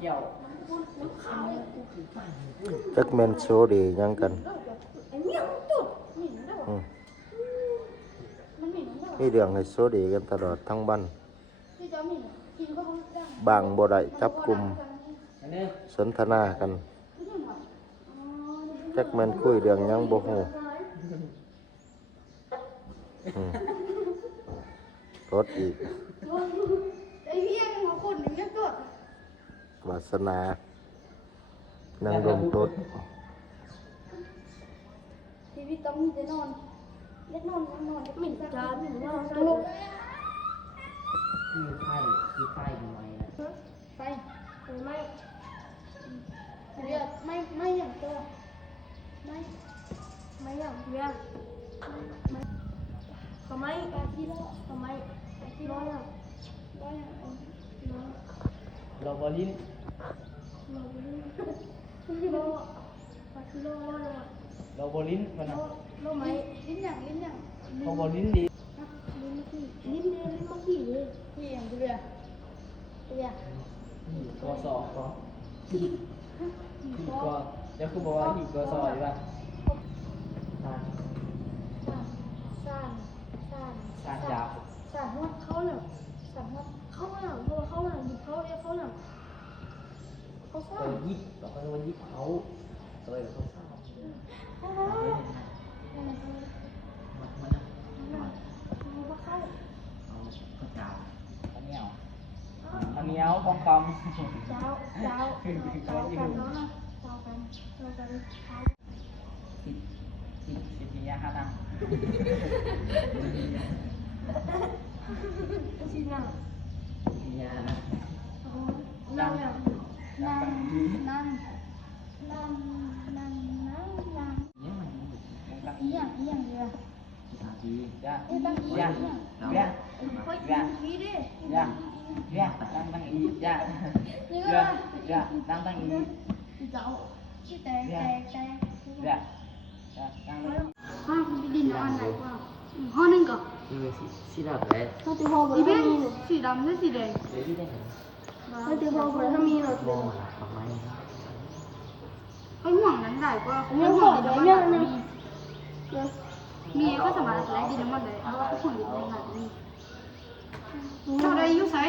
เกี่ยว จักแม่นโซดีหยังกันมีเรื่องให้โซดีกันตลอดทั้งบ้านบางบ่ได้จับกลุ่มสนทนากันจักแม่นคุยเรื่องหยังบ่ฮู้รถอีกวาสนานั่งลมรถชีวิตต้องมีแต่นอนเล็กนอนนอนเหม็นจ้าเหม็นว่าตลกคือไฟทำไมนะไฟไม่เรียกไม่อย่างตัวไม่อย่างเรียกไม่ทำไมอาทิตย์ละทำไมอาทิตย์ละอย่างโรบอลินโรบอลินอาทิตย์ละโรบอลินมันนะโรไหมลิ้นอย่างโรบอลินดีลิ้นเมื่อกี้เลยพี่อย่างเบียร์กสอก็หีก็จะคือบอกว่าหีกสอหรือว่าสานยาวสานหัวเขาหน่ะสานหัวเขาหน่ะเพราะเขาหน่ะยิบเขาเขาหน่ะเขาซ่ายิบเราก็ว่ายิบเขาเลยเขาซ่าอันนี้เอาทองคำเจ้ากันเนาะเจ้ากันสิบยาห้าตังชิน่ะยานั่งอย่างเดียวยาตั้งอียาตั้งอีเจ้าชื่อแต่ตั้งห้องดินนอนไหนกว่าห้องนึงก่อนสีดำเลยห้องที่ห้องบนนี้สีดำหรือสีแดงห้องที่ห้องบนถ้ามีเราถือห้องห่วงนั้นได้กว่าห้องห่วงดินน้ำมันมีก็สามารถไล่ดินน้ำมันได้เพราะว่าห้องดินน้ำมันมีเราได้ยุ่ใส่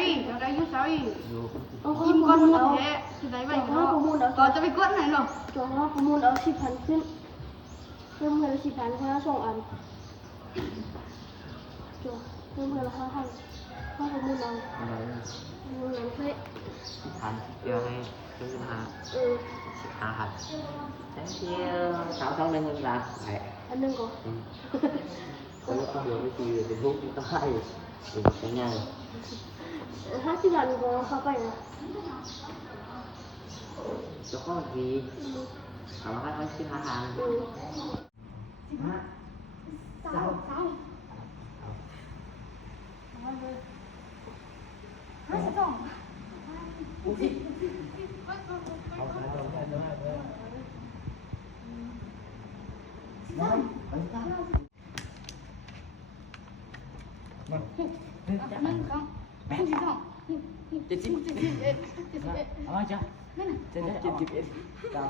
ยิ้มก้อนมูลแท้คือได้ไหมก็จะไปก้อนไหนหรอจองว่าประมูลเอา10,000ขึ้นเพิ่มเงิน10,000คนละ2 อันจองเพิ่มเงินละ5,000ถ้าประมูลเอาเฮ้ย10,000เดี๋ยวให้ขึ้นมา15,000แต่ที่6 1 1là phải อันนึงก่อนcó lúc không được cái gì thì hút cái tay thì cái nhà 50,000ก็เข้าไปนะcho có gìเอาให้เขา15,000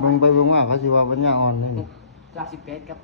ลงไปเบิ่งว่าเขาสิว่าปัญญาอ่อนนี่จาก11กับ